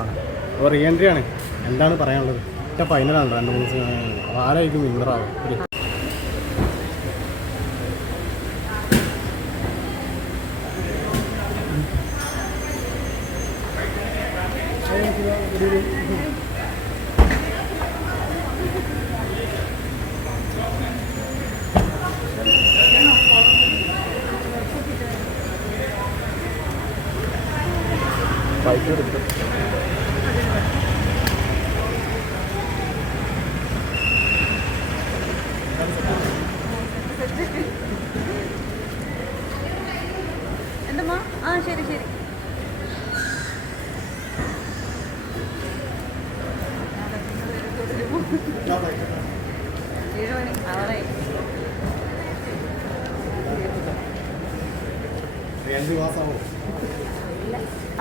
ആ അപ്പോൾ re entry ആണ്. എന്താണ് പറയാനുള്ളത്? ഒറ്റ ഫൈനലാണ് 2-3 ദിവസം. അപ്പോൾ ആരായിരിക്കും വിന്നറാവും? ബൈക്ക് എടുത്ത് എന്തമ്മാ? ആ ശരി ശരി. അവളെ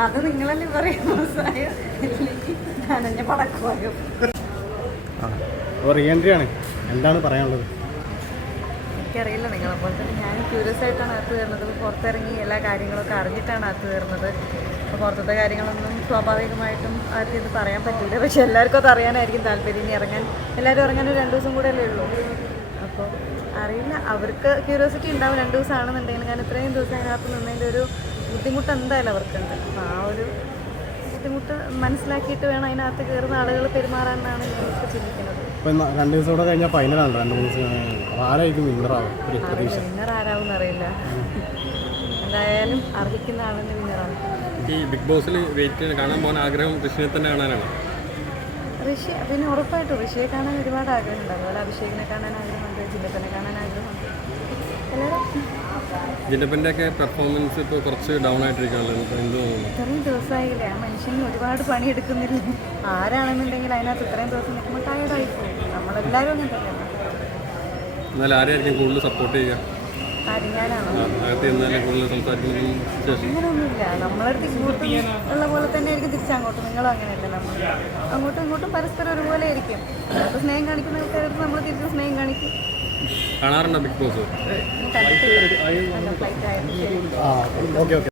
അത് നിങ്ങളല്ലേ പറയും മാസമായോ ഇല്ലെങ്കിൽ നനഞ്ഞ പടക്കമായോ. ആ അപ്പോൾ റീ എൻട്രി ആണ്. എന്താണ് പറയാനുള്ളത്? എനിക്കറിയില്ല, നിങ്ങളെപ്പോലെ തന്നെ ഞാൻ ക്യൂരിയസ് ആയിട്ടാണ് അകത്ത് കയറുന്നത്. പുറത്തിറങ്ങി എല്ലാ കാര്യങ്ങളൊക്കെ അറിഞ്ഞിട്ടാണ് അകത്ത് കയറുന്നത്. അപ്പോൾ പുറത്തത്തെ കാര്യങ്ങളൊന്നും സ്വാഭാവികമായിട്ടും ആർക്കും ഇത് പറയാൻ പറ്റില്ല. പക്ഷെ എല്ലാവർക്കും അത് അറിയാനായിരിക്കും താല്പര്യം. ഇനി എല്ലാവരും ഇറങ്ങാൻ ഒരു 2 ദിവസം കൂടെ അല്ലേ ഉള്ളൂ. അപ്പോൾ അറിയില്ല, അവർക്ക് ക്യൂരിയോസിറ്റി ഉണ്ടാവും 2 ദിവസം ആണെന്നുണ്ടെങ്കിൽ. കാരണം ഇത്രയും ദിവസം അതിനകത്ത് നിന്നതിൻ്റെ ഒരു ബുദ്ധിമുട്ട് എന്തായാലും അവർക്കുണ്ട്. അപ്പോൾ ആ ഒരു ബുദ്ധിമുട്ട് മനസ്സിലാക്കിയിട്ട് വേണം അതിനകത്ത് കയറുന്ന ആളുകൾ പെരുമാറാനാണ് ഞാനിപ്പോൾ ചിന്തിക്കുന്നത്. ഇപ്പം 2 ദിവസം കൂടെ കഴിഞ്ഞാൽ ഫൈനലാണ് 2-3 ദിവസം. അപ്പോൾ ആരായിരിക്കും വിന്നറാവും? വിന്നർ ആരാവും അറിയില്ല. എന്തായാലും അർഹിക്കുന്ന ആളിന് വിന്നറാണ്. ഈ ബിഗ് ബോസിൽ വെയിറ്റ് കാണാൻ പോകാൻ ആഗ്രഹം ഋഷിനെ തന്നെ കാണാനാണ്. ഋഷി പിന്നെ ഉറപ്പായിട്ടും ഋഷിയെ കാണാൻ ഒരുപാട് ആഗ്രഹമുണ്ട്. അതുപോലെ അഭിഷേകിനെ കാണാൻ ആഗ്രഹമുണ്ട്, ജില്ലപ്പനെ കാണാൻ ആഗ്രഹമുണ്ട്. എല്ലാവരും ജില്ലപ്പൻ്റെ ഒക്കെ പെർഫോമൻസ് ഇപ്പോൾ കുറച്ച് ഡൗൺ ആയിട്ടിരിക്കുകയല്ലോ. ഇത്രയും ദിവസമായില്ലേ ആ മനുഷ്യന് ഒരുപാട് പണിയെടുക്കുന്നില്ല. ആരാണെന്നുണ്ടെങ്കിൽ അതിനകത്ത് ഇത്രയും ദിവസം നിൽക്കുമ്പോൾ ടയർഡായി പോകും. നമ്മളെല്ലാവരും അങ്ങനെ തന്നെയാണ്. എന്നാൽ ആരെയായിരിക്കും കൂടുതൽ സപ്പോർട്ട് ചെയ്യുക? ആരും ഞാനാണോ? അകത്ത് എന്നാലും കൂടുതൽ സംസാരിക്കുന്നതിന് ശേഷം അങ്ങനെയൊന്നുമില്ല. നമ്മളടുത്ത് ഇങ്ങോട്ടും ഉള്ള പോലെ തന്നെ ആയിരിക്കും തിരിച്ചങ്ങോട്ടും. നിങ്ങളും അങ്ങനെയല്ല. നമ്മൾ അങ്ങോട്ടും ഇങ്ങോട്ടും പരസ്പരം ഒരുപോലെ ആയിരിക്കും. അപ്പോൾ സ്നേഹം കാണിക്കുന്ന ആൾക്കാരടുത്ത് നമ്മൾ തിരിച്ച് സ്നേഹം കാണിക്കും. കാണാറുണ്ടോ ബിഗ് ബോസ്? കണ്ടിട്ടില്ല. ഫ്ലൈറ്റ് ആയിരുന്നു. Okay okay.